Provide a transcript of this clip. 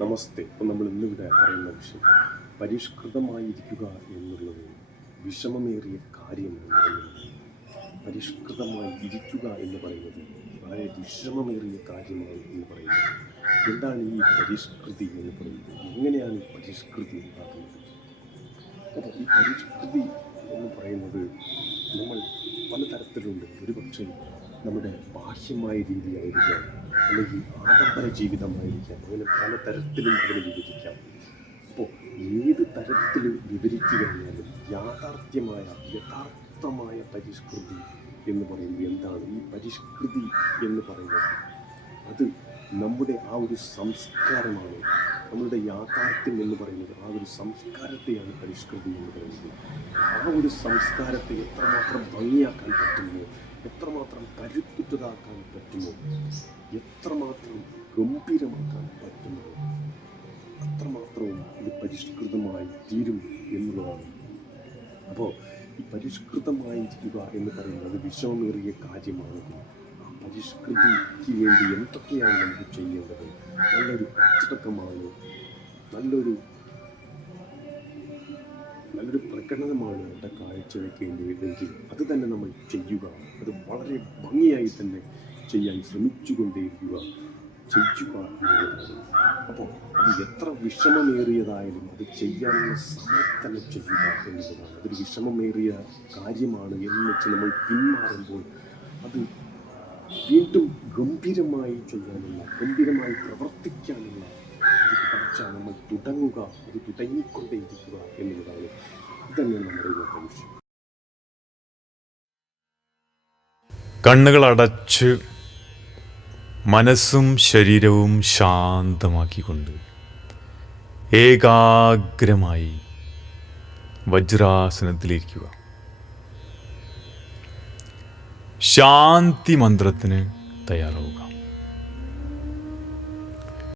നമസ്തേ. ഇപ്പം നമ്മൾ ഇന്നിവിടെ പറയുന്ന വിഷയം പരിഷ്കൃതമായിരിക്കുക എന്നുള്ളത് വിഷമമേറിയ കാര്യമാണ് പരിഷ്കൃതമായി ഇരിക്കുക എന്ന് പറയുന്നത് വളരെ വിഷമമേറിയ കാര്യമാണ് എന്ന് പറയുന്നത്. എന്താണ് ഈ പരിഷ്കൃതി എന്ന് പറയുന്നത്? എങ്ങനെയാണ് പരിഷ്കൃതി ഉണ്ടാക്കുന്നത്? അപ്പോൾ ഈ പരിഷ്കൃതി എന്ന് പറയുന്നത് നമ്മൾ പലതരത്തിലുണ്ട്. ഒരുപക്ഷെ നമ്മുടെ ബാഹ്യമായ രീതിയായിരിക്കാം അല്ലെങ്കിൽ ആഡംബര ജീവിതമായിരിക്കാം. അങ്ങനെ പലതരത്തിലും അതിനെ വിവരിക്കാം. അപ്പോൾ ഏത് തരത്തിലും വിവരിച്ചു കഴിഞ്ഞാലും യാഥാർത്ഥ്യമായ യഥാർത്ഥമായ പരിഷ്കൃതി എന്ന് പറയുന്നത് എന്താണ്? ഈ പരിഷ്കൃതി എന്ന് പറയുന്നത് അത് നമ്മുടെ ആ ഒരു സംസ്കാരമാണ്. നമ്മളുടെ യാഥാർത്ഥ്യം എന്ന് പറയുന്നത് ആ ഒരു സംസ്കാരത്തെയാണ് പരിഷ്കൃതി എന്ന് പറയുന്നത്. ആ ഒരു സംസ്കാരത്തെ എത്രമാത്രം ഭംഗിയാക്കാൻ പറ്റുമോ എത്രമാത്രം കരുത്തുറ്റതാക്കാൻ പറ്റുമോ? എത്രമാത്രം ഗംഭീരമാക്കാൻ പറ്റുമോ? അത്രമാത്രവും ഇത് പരിഷ്കൃതമായി തീരും എന്നുള്ളതാണ്. അപ്പോൾ ഈ പരിഷ്കൃതമായിരിക്കുക എന്ന് പറയുന്നത് വിഷമമേറിയ കാര്യമാണെങ്കിൽ ആ പരിഷ്കൃതിക്ക് വേണ്ടി എന്തൊക്കെയാണ് നമുക്ക് ചെയ്യേണ്ടത്? നല്ലൊരു അച്ചടക്കമാണ്. നല്ലൊരു നല്ലൊരു പ്രകടനമാണ് അവിടെ കാഴ്ചവെക്കേണ്ടതെങ്കിൽ അത് തന്നെ നമ്മൾ ചെയ്യുക. അത് വളരെ ഭംഗിയായി തന്നെ ചെയ്യാൻ ശ്രമിച്ചുകൊണ്ടേയിരിക്കുക. ചെയ്യുക എന്നുള്ളതാണ് അപ്പോൾ അത് എത്ര വിഷമമേറിയതായാലും അത് ചെയ്യാനുള്ള സമയത്തന്നെ ചെയ്യുക എന്നുള്ളതാണ് അതൊരു വിഷമമേറിയ കാര്യമാണ് എന്ന് വെച്ച് നമ്മൾ പിന്മാറുമ്പോൾ അത് വീണ്ടും ഗംഭീരമായി ചെയ്യാനുള്ള ഗംഭീരമായി പ്രവർത്തിക്കാനുള്ള തുടർച്ച നമ്മൾ തുടങ്ങുക. അത് തുടങ്ങിക്കൊണ്ടേയിരിക്കുക. വിഷയം കണ്ണുകൾ അടച്ച് മനസ്സും ശരീരവും ശാന്തമാക്കിക്കൊണ്ട് ഏകാഗ്രമായി വജ്രാസനത്തിലിരിക്കുക. ശാന്തി മന്ത്രത്തിന് തയ്യാറാവുക.